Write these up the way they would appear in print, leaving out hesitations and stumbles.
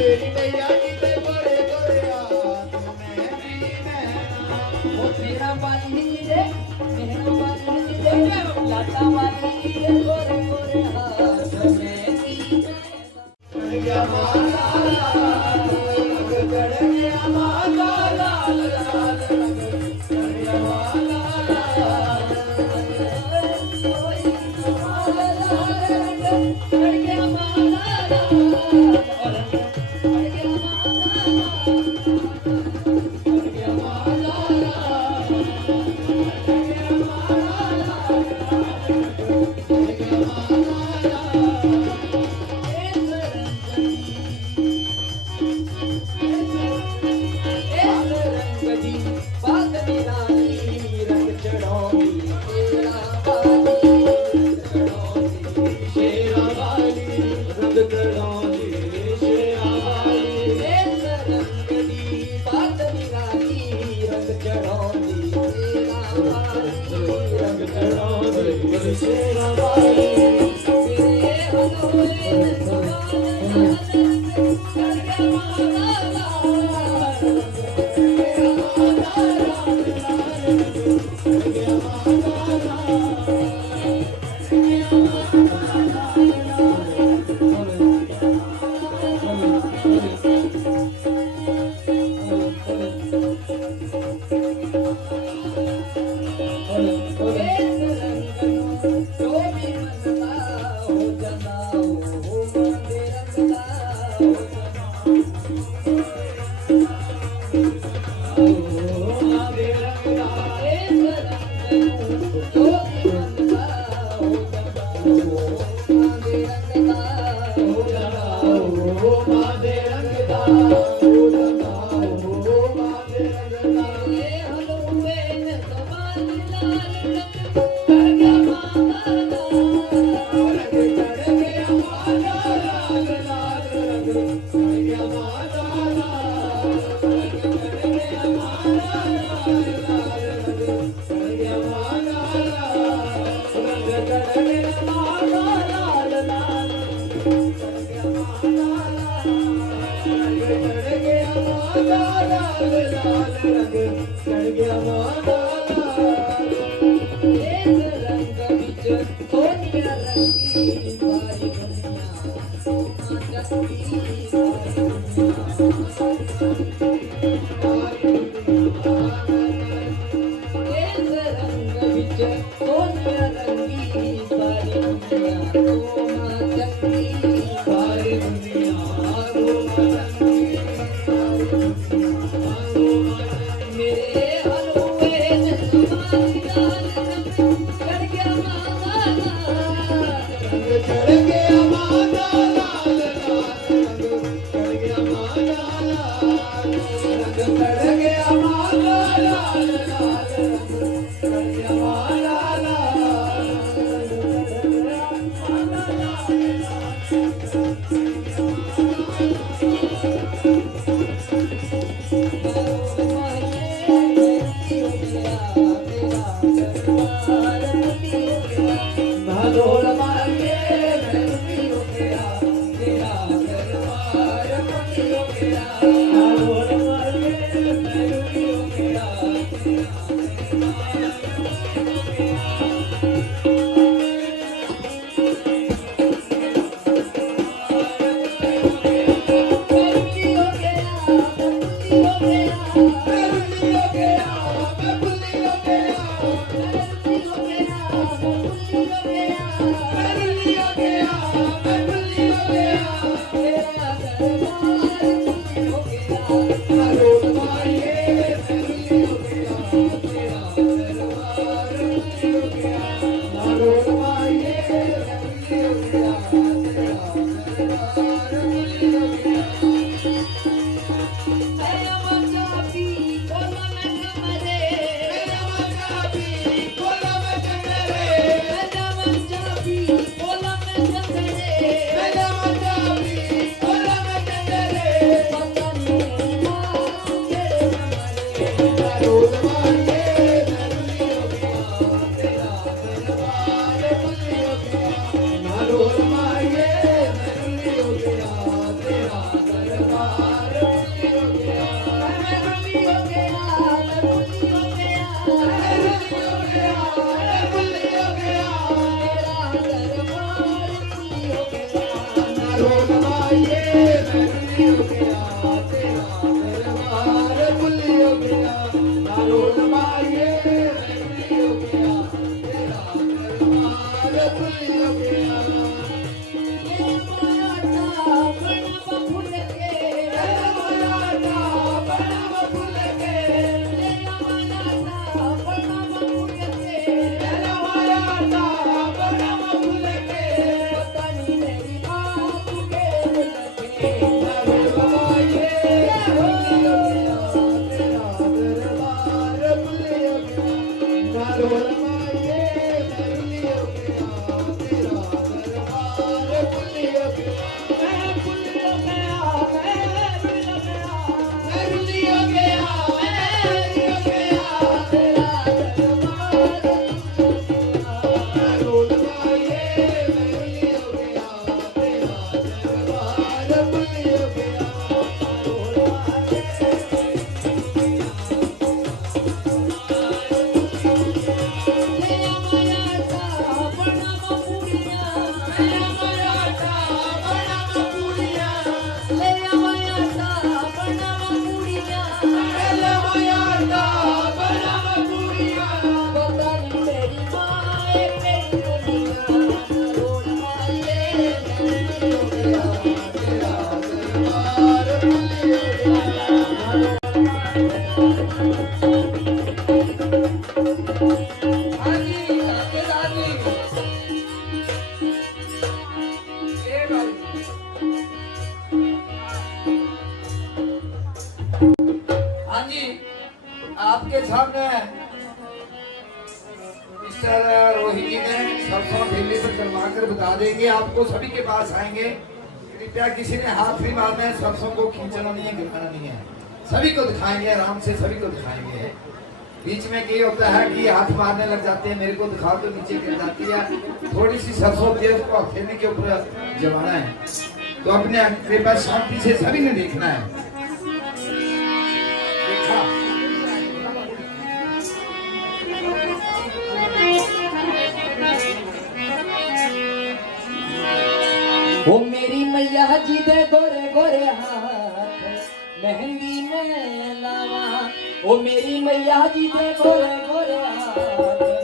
तेरी मैया की ते गोरे गोरे हाथ मेरी नैना ओ मेरा बाली दे मेरा बाली दे लाता बाली दे गोरे गोरे हाथ मेरी चढ़ गया माला रंग चढ़ गया माला लाल लाल रंग चढ़ गया माला आपके सामने मिस्टर रोहिणी ने सरसों ठेले पर करवा कर बता देंगे, आपको सभी के पास आएंगे। कृपया किसी ने हाथ नहीं मारना है, सरसों को खींचना नहीं है, गिराना नहीं है, सभी को दिखाएंगे, आराम से सभी को दिखाएंगे। बीच में ये होता है कि हाथ मारने लग जाते हैं, मेरे को दिखाओ तो नीचे गिर जाती है। थोड़ी सी सरसों होती है, उसको हथेली के ऊपर जमाना है। तो अपने कृपया शांति से सभी ने देखना है। देखा ओ मेरी मैया जी दे गोरे गोरे हाथ मेहंदी में लावा। ओ मेरी मैया जी दे गोरे गोरे हाथ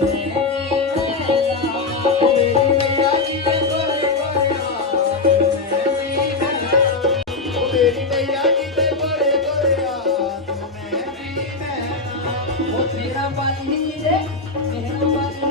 मेहंदी में लावा। ओ मेरी मैया जी दे गोरे गोरे हाथ मेहंदी में लावा। ओ मेरी मैया जी के गोरे गोरे हाथ मेहंदी में। ओ तेरा बाली दे मेरा बाली